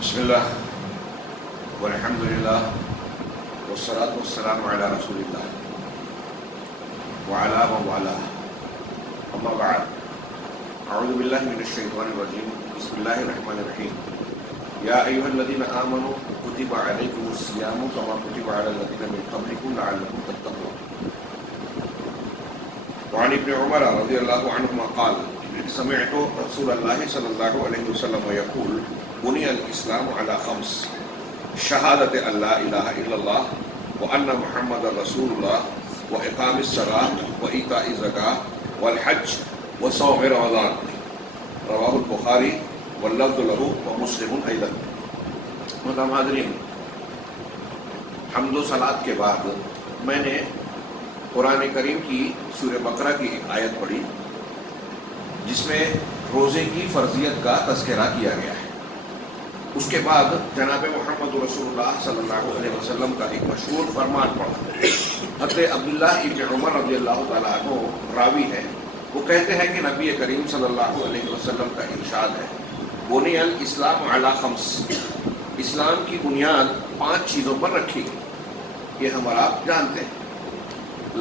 بسم اللہ والحمد للہ والصلاة والسلام علی رسول اللہ وعلی من والاه اما بعد اعوذ باللہ من الشیطان الرجیم بسم اللہ الرحمن الرحیم یا ایھا الذین آمنوا کتب علیکم الصیام کما کتب علی الذین من قبلکم لعلکم تتقون. وعن ابن عمر رضی اللہ عنہما قال سمعت رسول اللہ صلی اللہ علیہ وسلم یقول بنی الاسلام علی خمس شہادت اللہ الہ الا اللہ وان محمد رسول اللہ واقام الصلاۃ وایتاء الزکاۃ والحج وصوم رمضان رواہ البخاری واللفظ له ومسلم ایضا. محترم حاضرین، حمد و صلات کے بعد میں نے قرآن کریم کی سورہ بقرہ کی ایک آیت پڑھی جس میں روزے کی فرضیت کا تذکرہ کیا گیا ہے. اس کے بعد جناب محمد رسول اللہ صلی اللہ علیہ وسلم کا ایک مشہور فرمان پڑھا. حضرت عبداللہ ابن عمر رضی اللہ تعالیٰ عنہ راوی ہے، وہ کہتے ہیں کہ نبی کریم صلی اللہ علیہ وسلم کا ارشاد ہے بنی الاسلام علی خمس، اسلام کی بنیاد 5 چیزوں پر رکھی گئی. یہ ہم اور آپ جانتے ہیں،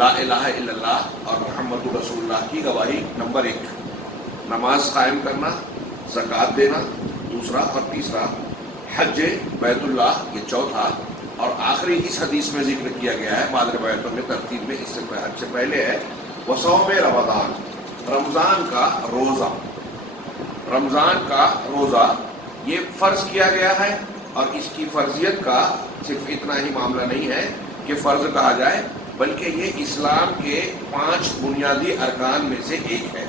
لا الہ الا اللہ اور محمد رسول اللہ کی گواہی نمبر 1، نماز قائم کرنا، زکوٰۃ دینا دوسرا، اور تیسرا حج بیت اللہ یہ چوتھا، اور آخری اس حدیث میں ذکر کیا گیا ہے بعض روایتوں میں ترتیب میں اس سے حج سے پہلے ہے وصوم رمضان، رمضان کا روزہ. رمضان کا روزہ یہ فرض کیا گیا ہے، اور اس کی فرضیت کا صرف اتنا ہی معاملہ نہیں ہے کہ فرض کہا جائے، بلکہ یہ اسلام کے 5 بنیادی ارکان میں سے ایک ہے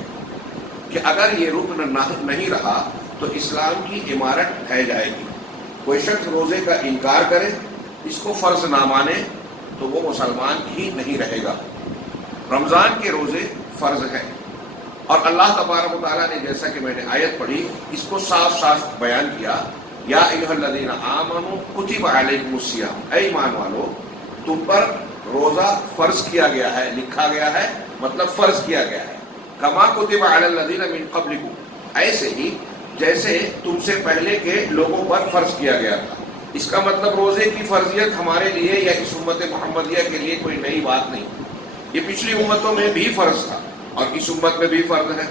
کہ اگر یہ رکن نہیں رہا تو اسلام کی عمارت ڈھہ جائے گی. کوئی شخص روزے کا انکار کرے، اس کو فرض نہ مانے، تو وہ مسلمان ہی نہیں رہے گا. رمضان کے روزے فرض ہیں، اور اللہ تبارک و تعالیٰ نے جیسا کہ میں نے آیت پڑھی اس کو صاف صاف بیان کیا، یا ایھا الذین آمنوا کتب علیکم الصیام، اے ایمان والو تم پر روزہ فرض کیا گیا ہے، لکھا گیا ہے، مطلب فرض کیا گیا ہے. کما کتب علی الذین من قبلکم، ایسے ہی جیسے تم سے پہلے کے لوگوں پر فرض کیا گیا تھا. اس کا مطلب روزے کی فرضیت ہمارے لیے یا اس امت محمدیہ کے لیے کوئی نئی بات نہیں. یہ پچھلی امتوں میں بھی فرض تھا اور اس امت میں بھی فرض ہے.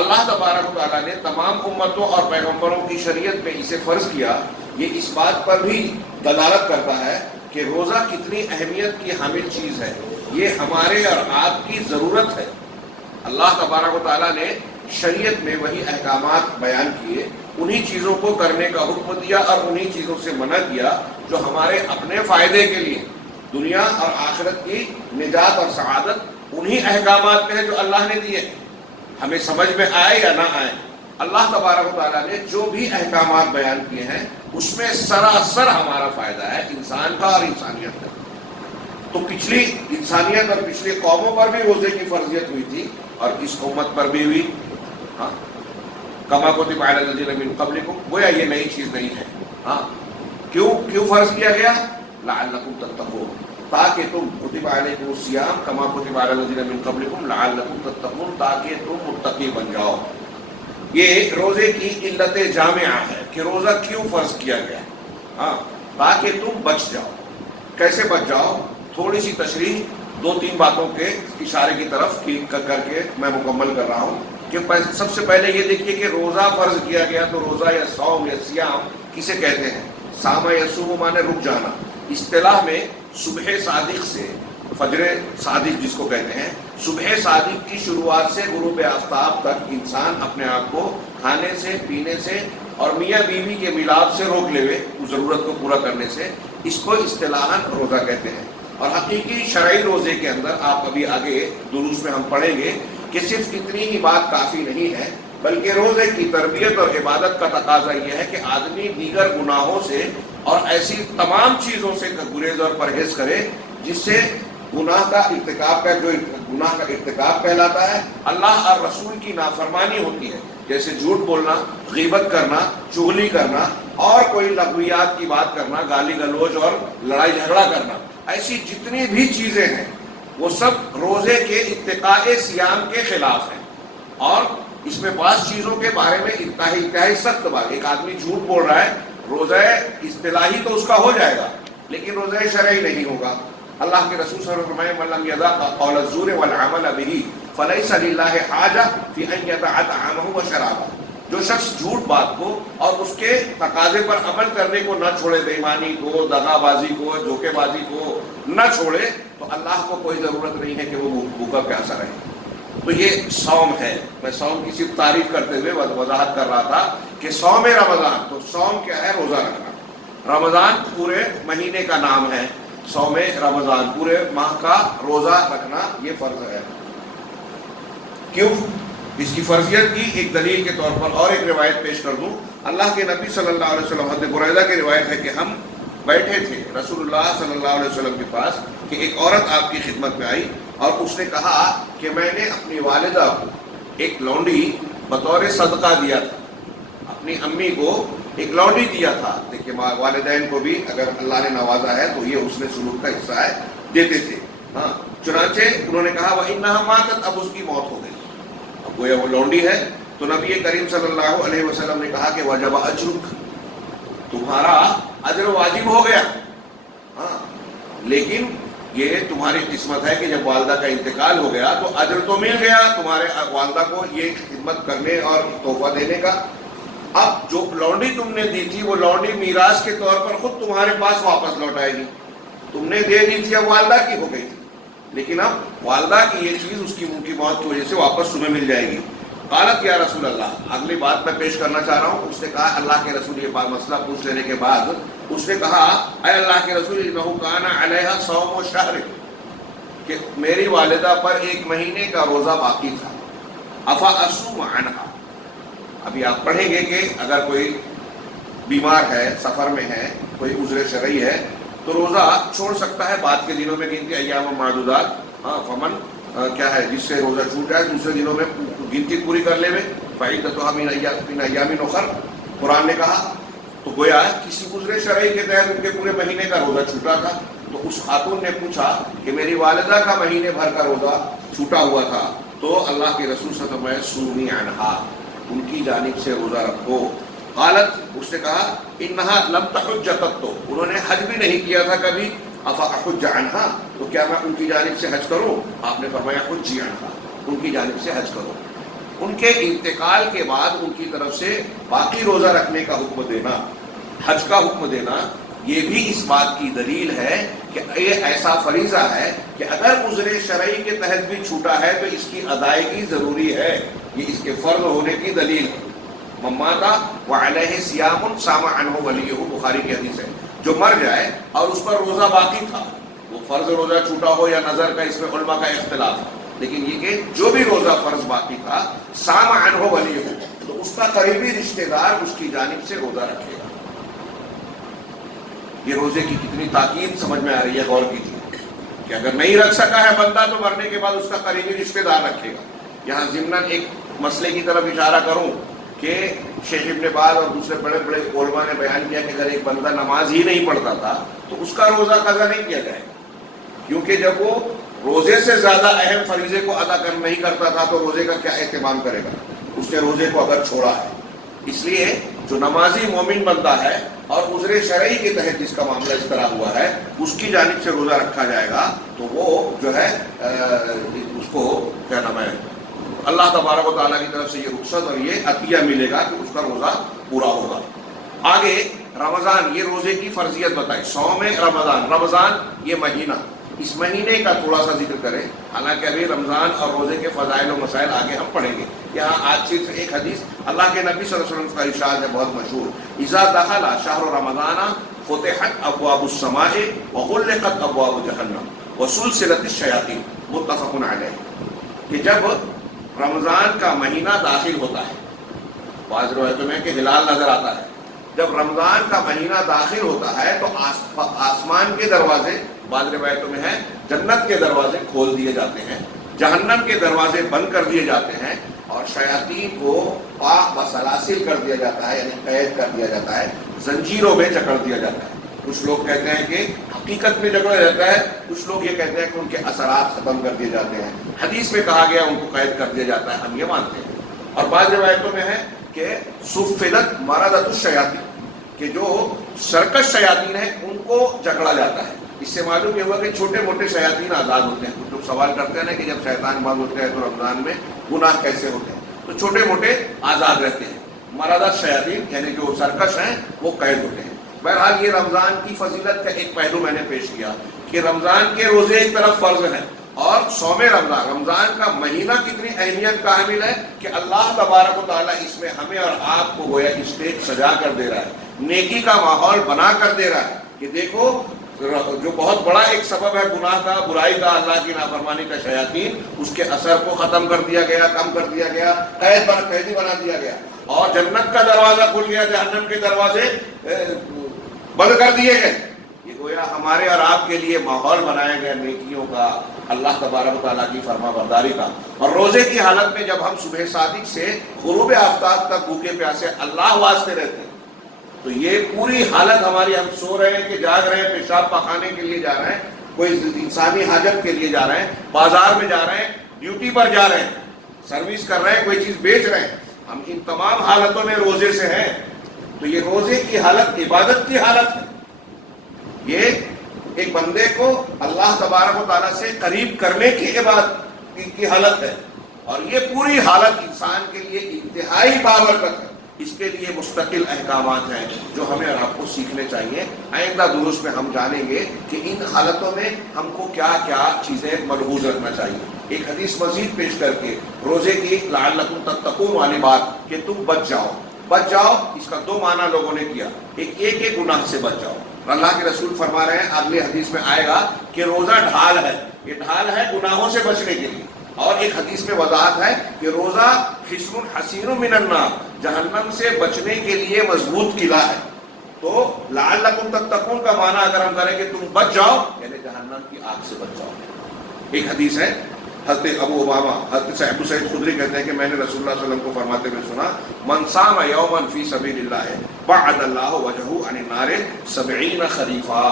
اللہ تبارک و تعالیٰ نے تمام امتوں اور پیغمبروں کی شریعت میں اسے فرض کیا. یہ اس بات پر بھی دلالت کرتا ہے کہ روزہ کتنی اہمیت کی حامل چیز ہے. یہ ہمارے اور آپ کی ضرورت ہے. اللہ تبارک و تعالیٰ نے شریعت میں وہی احکامات بیان کیے، انہی چیزوں کو کرنے کا حکم دیا اور انہی چیزوں سے منع کیا جو ہمارے اپنے فائدے کے لیے دنیا اور آخرت کی نجات اور سعادت انہی احکامات میں ہے جو اللہ نے دیے. ہمیں سمجھ میں آئے یا نہ آئے، اللہ تبارک و تعالیٰ نے جو بھی احکامات بیان کیے ہیں اس میں سراسر ہمارا فائدہ ہے، انسان کا اور انسانیت کا. تو پچھلی انسانیت اور پچھلی قوموں پر بھی روزے کی فرضیت ہوئی تھی اور اس امت پر بھی ہوئی. ہاں، کما کتب علی الذین من قبلکم، گویا یہ نئی چیز نہیں ہے. ہاں، کیوں فرض کیا گیا؟ لعلکم تتقون، تاکہ تم، کتب علیکم الصیام کما کتب علی الذین من قبلکم لعلکم تتقون، تاکہ تم متقی بن جاؤ. یہ روزے کی علت جامعہ ہے کہ روزہ کیوں فرض کیا گیا. ہاں، تاکہ تم بچ جاؤ. کیسے بچ جاؤ؟ تھوڑی سی تشریح 2-3 باتوں کے اشارے کی طرف کر کے میں مکمل کر رہا ہوں. کہ سب سے پہلے یہ دیکھیے کہ روزہ فرض کیا گیا تو روزہ یا صوم یا سیام کسے کہتے ہیں؟ صام یصوم مانے رک جانا. اصطلاح میں صبح صادق سے، فجر صادق جس کو کہتے ہیں، صبح صادق کی شروعات سے غروب آفتاب تک انسان اپنے آپ کو کھانے سے، پینے سے اور میاں بیوی کے ملاپ سے روک لے اس ضرورت کو پورا کرنے سے، اس کو اصطلاحاً روزہ کہتے ہیں. اور حقیقی شرعی روزے کے اندر آپ ابھی آگے دروس میں ہم پڑھیں گے کہ صرف اتنی ہی بات کافی نہیں ہے، بلکہ روزے کی تربیت اور عبادت کا تقاضا یہ ہے کہ آدمی دیگر گناہوں سے اور ایسی تمام چیزوں سے گریز اور پرہیز کرے جس سے گناہ کا ارتکاب کہلاتا ہے، اللہ اور رسول کی نافرمانی ہوتی ہے، جیسے جھوٹ بولنا، غیبت کرنا، چغلی کرنا اور کوئی لغویات کی بات کرنا، گالی گلوچ اور لڑائی جھگڑا کرنا. ایسی جتنی بھی چیزیں ہیں وہ سب روزے کے اتقاء صیام کے خلاف ہیں. اور اس میں بعض چیزوں کے بارے میں انتہائی سخت بات، ایک آدمی جھوٹ بول رہا ہے روزہ اصطلاحی تو اس کا ہو جائے گا لیکن روزہ شرعی نہیں ہوگا. اللہ کے رسول صلی اللہ علیہ وسلم فرمائے من لم یدع قول الزور والعمل به فلیس للہ حاجہ فی ان یدع طعامہ وشرابہ. جو شخص جھوٹ بات کو اور اس کے تقاضے پر عمل کرنے کو نہ چھوڑے، بے ایمانی کو، دغا بازی کو، دھوکے بازی کو نہ چھوڑے، تو اللہ کو کوئی ضرورت نہیں ہے کہ وہ بھوکا پیاسا رہے. تو یہ صوم ہے. میں صوم کی صرف تعریف کرتے ہوئے وضاحت کر رہا تھا کہ صوم رمضان، تو صوم کیا ہے؟ روزہ رکھنا. رمضان پورے مہینے کا نام ہے. صوم رمضان پورے ماہ کا روزہ رکھنا یہ فرض ہے. کیوں؟ اس کی فرضیت کی ایک دلیل کے طور پر اور ایک روایت پیش کر دوں. اللہ کے نبی صلی اللہ علیہ وسلم، حضرت بریدہ کی روایت ہے کہ ہم بیٹھے تھے رسول اللہ صلی اللہ علیہ وسلم کے پاس کہ ایک عورت آپ کی خدمت میں آئی اور اس نے کہا کہ میں نے اپنی والدہ کو ایک لونڈی بطور صدقہ دیا تھا. اپنی امی کو ایک لونڈی دیا تھا. دیکھیے والدین کو بھی اگر اللہ نے نوازا ہے تو یہ حسن سلوک کا حصہ ہے، دیتے تھے. ہاں، چنانچہ انہوں نے کہا وَإِنَّهَا مَاتَتْ، اب اس کی موت ہو گئی. اب گویا وہ لونڈی ہے. تو نبی کریم صلی اللہ علیہ وسلم نے کہا کہ وجب اجرک، تمہارا اجر واجب ہو گیا. ہاں، لیکن یہ تمہاری قسمت ہے کہ جب والدہ کا انتقال ہو گیا تو اجر تو مل گیا تمہارے والدہ کو یہ خدمت کرنے اور تحفہ دینے کا. اب جو لونڈی تم نے دی تھی وہ لونڈی میراث کے طور پر خود تمہارے پاس واپس لوٹ آئے گی. تم نے دے دی تھی، اب والدہ کی ہو گئی تھی، لیکن اب والدہ کی یہ چیز اس کی منہ کی موت کی وجہ سے واپس تمہیں مل جائے گی. قالت یا رسول اللہ، اگلی بات میں پیش کرنا چاہ رہا ہوں. اس نے کہا اللہ کے رسول، یہ مسئلہ پوچھ لینے کے بعد اس نے کہا اے اللہ کے رسول انہ کان علیہا صوم شہر، کہ میری والدہ پر ایک مہینے کا روزہ باقی تھا. افا اصوم عنہا، ابھی آپ پڑھیں گے کہ اگر کوئی بیمار ہے، سفر میں ہے، کوئی عذر شرعی ہے تو روزہ چھوڑ سکتا ہے. بعد کے دنوں میں گنتی ایام معدودات. ہاں، فمن کیا ہے جس سے روزہ چھوٹ جائے دوسرے دنوں میں گنتی پوری کر لے. فعدتها من ایام اخر قرآن نے کہا. تو گویا کسی عذر شرعی کے تحت ان کے پورے مہینے کا روزہ چھوٹا تھا. تو اس خاتون نے پوچھا کہ میری والدہ کا مہینے بھر کا روزہ چھوٹا ہوا تھا. تو اللہ کے رسول صلی اللہ علیہ وسلم سومی عنہا، ان کی جانب سے روزہ رکھو. قالت، اس نے کہا انہا لم تحج قط، انہوں نے حج بھی نہیں کیا تھا کبھی. افا احج عنہا، تو کیا میں ان کی جانب سے حج کروں؟ آپ نے فرمایا حجی عنہا، ان کی جانب سے حج کرو. ان کے انتقال کے بعد ان کی طرف سے باقی روزہ رکھنے کا حکم دینا، حج کا حکم دینا، یہ بھی اس بات کی دلیل ہے کہ یہ ایسا فریضہ ہے کہ اگر عذر شرعی کے تحت بھی چھوٹا ہے تو اس کی ادائیگی ضروری ہے. یہ اس کے فرض ہونے کی دلیل ہے. مماتا وعلیہ صیام صام عنہ ولیہ، بخاری کی حدیث ہے. جو مر جائے اور اس پر روزہ باقی تھا، وہ فرض روزہ چھوٹا ہو یا نظر کا، اس میں علماء کا اختلاف ہے، لیکن یہ کہ جو بھی روزہ فرض باقی تھا صام عنہ ولیہ، تو اس کا قریبی رشتہ دار اس کی جانب سے روزہ رکھے گا. یہ روزے کی کتنی تاکید سمجھ میں آ رہی ہے. غور کیجیے کہ اگر نہیں رکھ سکا ہے بندہ تو مرنے کے بعد اس کا قریبی رشتہ دار رکھے گا. یہاں ضمناً ایک مسئلے کی طرف اشارہ کروں کہ شیخ ابن باز اور دوسرے بڑے بڑے علماء نے بیان کیا کہ اگر ایک بندہ نماز ہی نہیں پڑھتا تھا تو اس کا روزہ قضا نہیں کیا جائے، کیونکہ جب وہ روزے سے زیادہ اہم فریضے کو ادا نہیں کرتا تھا تو روزے کا کیا اہتمام کرے گا؟ اس نے روزے کو اگر چھوڑا ہے. اس لیے جو نمازی مومن بندہ ہے اور عذر شرعی کے تحت جس کا معاملہ اس طرح ہوا ہے اس کی جانب سے روزہ رکھا جائے گا تو وہ جو ہے اس کو کیا نام ہے، اللہ تبارک و تعالیٰ کی طرف سے یہ رخصت اور یہ عطیہ ملے گا کہ اس کا روزہ پورا ہوگا. آگے رمضان، یہ روزے کی فرضیت بتائی. صوم رمضان، رمضان یہ مہینہ، اس مہینے کا تھوڑا سا ذکر کریں. حالانکہ ابھی رمضان اور روزے کے فضائل و مسائل آگے ہم پڑھیں گے. یہاں آج صرف ایک حدیث اللہ کے نبی صلی اللہ علیہ وسلم کا ارشاد ہے بہت مشہور، اذا دخل شہر رمضان فتحت ابواب السماء وغلقت ابواب جہنم وسلسلت الشیاطین، متفق علیہ. کہ جب رمضان کا مہینہ داخل ہوتا ہے، بعض روایتوں میں کہ ہلال نظر آتا ہے، جب رمضان کا مہینہ داخل ہوتا ہے تو آسمان کے دروازے، بعض روایتوں میں ہے جنت کے دروازے کھول دیے جاتے ہیں، جہنم کے دروازے بند کر دیے جاتے ہیں، اور شیاطین کو پاک بسلاسل کر دیا جاتا ہے، یعنی قید کر دیا جاتا ہے، زنجیروں میں جکڑ دیا جاتا ہے. کچھ لوگ کہتے ہیں کہ حقیقت میں جکڑا جاتا ہے، کچھ لوگ یہ کہتے ہیں کہ ان کے اثرات ختم کر دیے جاتے ہیں. حدیث میں کہا گیا ان کو قید کر دیا جاتا ہے، ہم یہ مانتے ہیں. اور بعض روایتوں میں ہے کہ سفلت مردۃ الشیاطین، کہ جو سرکش شیاطین ہیں ان کو جکڑا جاتا ہے. اس سے معلوم یہ ہوا کہ چھوٹے موٹے شیاطین آزاد ہوتے ہیں. کچھ لوگ سوال کرتے ہیں نا کہ جب شیطان بند ہوتے ہیں تو رمضان میں گناہ کیسے ہوتے ہیں؟ تو چھوٹے موٹے آزاد رہتے ہیں. مرادہ شیاطین یعنی جو سرکش ہیں وہ قید ہوتے ہیں. بہرحال یہ رمضان کی فضیلت کا ایک پہلو میں نے پیش کیا کہ رمضان کے روزے ایک طرف فرض ہیں اور صوم رمضان کا مہینہ کتنی اہمیت کا حامل ہے کہ اللہ تبارک و تعالیٰ اس میں ہمیں اور آپ کو گویا اسٹیج سجا کر دے رہا ہے, نیکی کا ماحول بنا کر دے رہا ہے کہ دیکھو جو بہت بڑا ایک سبب ہے گناہ کا, برائی کا, اللہ کی نافرمانی کا, شیاطین, اس کے اثر کو ختم کر دیا گیا, کم کر دیا گیا, قیدی بنا دیا گیا اور جنت کا دروازہ کھل گیا, جہنم کے دروازے بند کر دیے گئے. یہ گویا ہمارے اور آپ کے لیے ماحول بنایا گیا نیکیوں کا, اللہ تبارک و تعالیٰ کی فرما برداری کا. اور روزے کی حالت میں جب ہم صبح صادق سے غروب آفتاب تک بھوکے پیاسے اللہ واسطے رہتے ہیں تو یہ پوری حالت ہماری, ہم سو رہے ہیں کہ جاگ رہے ہیں, پیشاب پخانے کے لیے جا رہے ہیں, کوئی انسانی حاجت کے لیے جا رہے ہیں, بازار میں جا رہے ہیں, ڈیوٹی پر جا رہے ہیں, سروس کر رہے ہیں, کوئی چیز بیچ رہے ہیں, ہم ان تمام حالتوں میں روزے سے ہیں. تو یہ روزے کی حالت عبادت کی حالت ہے. یہ ایک بندے کو اللہ تبارک و تعالیٰ سے قریب کرنے کی عبادت کی حالت ہے اور یہ پوری حالت انسان کے لیے انتہائی بابرکت ہے. اس کے لیے مستقل احکامات ہیں جو ہمیں اور آپ کو سیکھنے چاہیے. آئندہ دروس میں ہم جانیں گے کہ ان حالتوں میں ہم کو کیا کیا چیزیں ملحوظ رکھنا چاہیے. ایک حدیث مزید پیش کر کے روزے کی لعلکم تتقون والی بات کہ تم بچ جاؤ, اس کا دو معنی لوگوں نے کیا. ایک گناہ سے بچ جاؤ. اللہ کے رسول فرما رہے ہیں, اگلے حدیث میں آئے گا کہ روزہ ڈھال ہے, یہ ڈھال ہے گناہوں سے بچنے کے لیے. اور ایک حدیث میں وضاحت ہے کہ روزہ حصن حصین من النار, جہنم سے بچنے کے لیے مضبوط قلعہ ہے. تو لعلکم تتقون کا معنی اگر ہم کریں کہ تم بچ جاؤ یعنی جہنم کی آگ سے بچ جاؤ. ایک حدیث ہے حضرت ابو امامہ, حضرت ابو سعید خدری کہتے ہیں کہ میں نے رسول اللہ صلی اللہ علیہ وسلم کو فرماتے ہوئے سنا, من صام یوما فی سبیل اللہ بعد اللہ وجہہ عن النار 70 خریفا.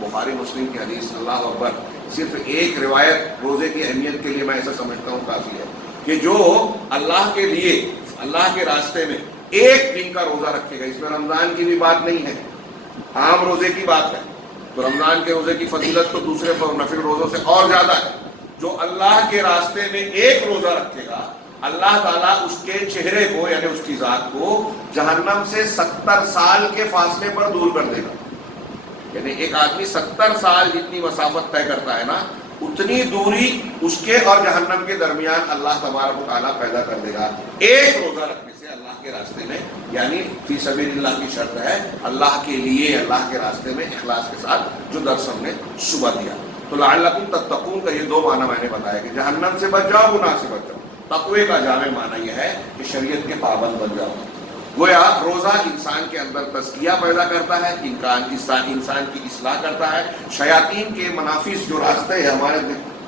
بخاری مسلم کی حدیث. اللہ اکبر. صرف ایک روایت روزے کی اہمیت کے لیے میں ایسا سمجھتا ہوں کافی ہے کہ جو اللہ کے لیے اللہ کے راستے میں ایک دن کا روزہ رکھے گا, اس میں رمضان کی بھی بات نہیں ہے, عام روزے کی بات ہے. تو رمضان کے روزے کی فضیلت تو دوسرے نفل روزوں سے اور زیادہ ہے. جو اللہ کے راستے میں ایک روزہ رکھے گا اللہ تعالیٰ اس کے چہرے کو یعنی اس کی ذات کو جہنم سے 70 سال کے فاصلے پر دور کر دے گا. یعنی ایک آدمی 70 سال جتنی مسافت طے کرتا ہے نا, اتنی دوری اس کے اور جہنم کے درمیان اللہ تبارک و تعالیٰ پیدا کر دے گا ایک روزہ رکھنے سے اللہ کے راستے میں. یعنی فی سبیل اللہ کی شرط ہے اللہ کے لیے, اللہ کے راستے میں اخلاص کے ساتھ, جو درس ہم نے صبح دیا. تو لعلکم تتقون کا یہ دو معنی میں نے بتایا کہ جہنم سے بچ جاؤ, گناہ سے بچ جاؤ. تقوی کا جامع معنی یہ ہے کہ شریعت کے پابند بن جاؤ. گویا روزہ انسان کے اندر تزکیہ پیدا کرتا ہے, انسان کی اصلاح کرتا ہے. شیاطین کے منافذ جو راستے ہیں ہمارے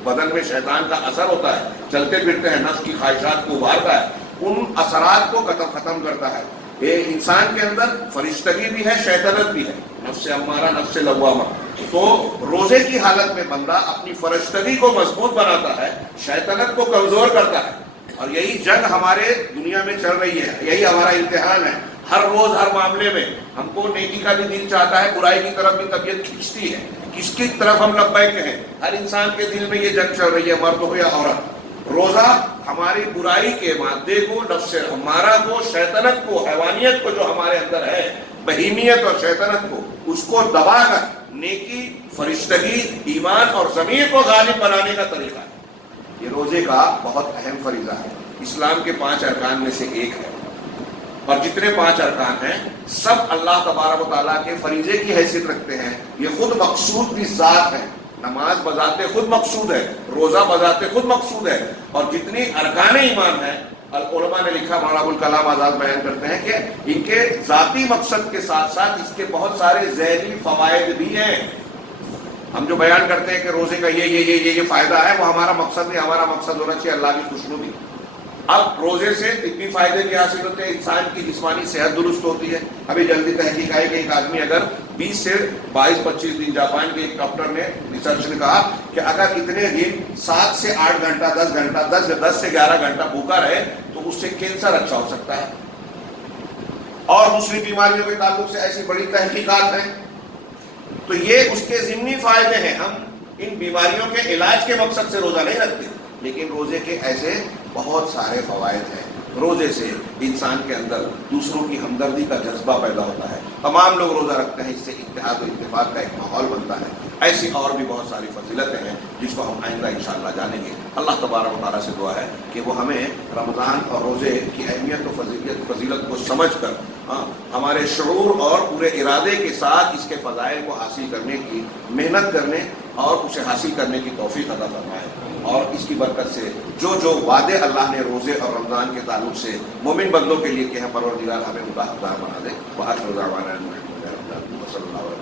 بدن میں شیطان کا اثر ہوتا ہے, چلتے پھرتے ہیں, نفس کی خواہشات کو ابھارتا ہے, ان اثرات کو ختم کرتا ہے. یہ انسان کے اندر فرشتگی بھی ہے, شیطنت بھی ہے, نفس امارہ, نفس لوامہ. تو روزے کی حالت میں بندہ اپنی فرشتگی کو مضبوط بناتا ہے, شیطنت کو کمزور کرتا ہے. اور یہی جنگ ہمارے دنیا میں چل رہی ہے, یہی ہمارا امتحان ہے. ہر روز ہر معاملے میں ہم کو نیکی کا بھی دل چاہتا ہے, برائی کی طرف بھی طبیعت کھینچتی ہے, کس کی طرف ہم لبیک کہیں. ہر انسان کے دل میں یہ جنگ چل رہی ہے, مرد ہو یا عورت. روزہ ہماری برائی کے مادے کو, نفس امارہ کو, شیطنت کو, حیوانیت کو جو ہمارے اندر ہے, بہیمیت اور شیطنت کو, اس کو دبا کر نیکی, فرشتگی, ایمان اور ضمیر کو غالب بنانے کا طریقہ ہے. یہ روزے کا بہت اہم فریضہ ہے. اسلام کے 5 ارکان میں سے ایک ہے اور جتنے 5 ارکان ہیں سب اللہ تبارک و تعالیٰ کے فریضے کی حیثیت رکھتے ہیں. یہ خود مقصود بھی ذات ہے. نماز بذات خود مقصود ہے, روزہ بذات خود مقصود ہے. اور جتنی ارکان ایمان ہیں علماء نے لکھا, مولانا ابوالکلام آزاد بیان کرتے ہیں کہ ان کے ذاتی مقصد کے ساتھ ساتھ اس کے بہت سارے ذہنی فوائد بھی ہیں. ہم جو بیان کرتے ہیں کہ روزے کا یہ فائدہ ہے, وہ ہمارا مقصد نہیں. ہمارا مقصد ہونا چاہیے اللہ کی خوشنودی. اب روزے سے اتنی فائدے بھی حاصل ہوتے ہیں, انسان کی جسمانی صحت درست ہوتی ہے. ابھی جلدی تحقیق آئی کہ ایک آدمی اگر 20 سے 22-25 دن, جاپان کے ایک ڈاکٹر نے ریسرچ نے کہا کہ اگر اتنے دن 7 سے 8 گھنٹہ 10 گھنٹہ 10 سے 11 گھنٹہ بھوکا رہے تو اس سے کینسر اچھا ہو سکتا ہے. اور دوسری بیماریوں کے تعلق سے ایسی بڑی تحقیقات ہیں، تو یہ اس کے ضمنی فائدے ہیں. ہم ان بیماریوں کے علاج کے مقصد سے روزہ نہیں رکھتے، لیکن روزے کے ایسے بہت سارے فوائد ہیں. روزے سے انسان کے اندر دوسروں کی ہمدردی کا جذبہ پیدا ہوتا ہے. تمام لوگ روزہ رکھتے ہیں، اس سے اتحاد و اتفاق کا ایک ماحول بنتا ہے. ایسی اور بھی بہت ساری فضیلتیں ہیں جس کو ہم آئندہ انشاءاللہ جانیں گے. اللہ تبارک و تعالیٰ سے دعا ہے کہ وہ ہمیں رمضان اور روزے کی اہمیت و فضیلت کو سمجھ کر ہمارے شعور اور پورے ارادے کے ساتھ اس کے فضائل کو حاصل کرنے کی محنت کرنے اور اسے حاصل کرنے کی توفیق عطا فرمائے. اور اس کی برکت سے جو وعدے اللہ نے روزے اور رمضان کے تعلق سے مومن بندوں کے لیے کہ پروردگار ہمیں ان کا حقدار بنا دے. وآخر دعوانا الحمد للہ رب العالمین.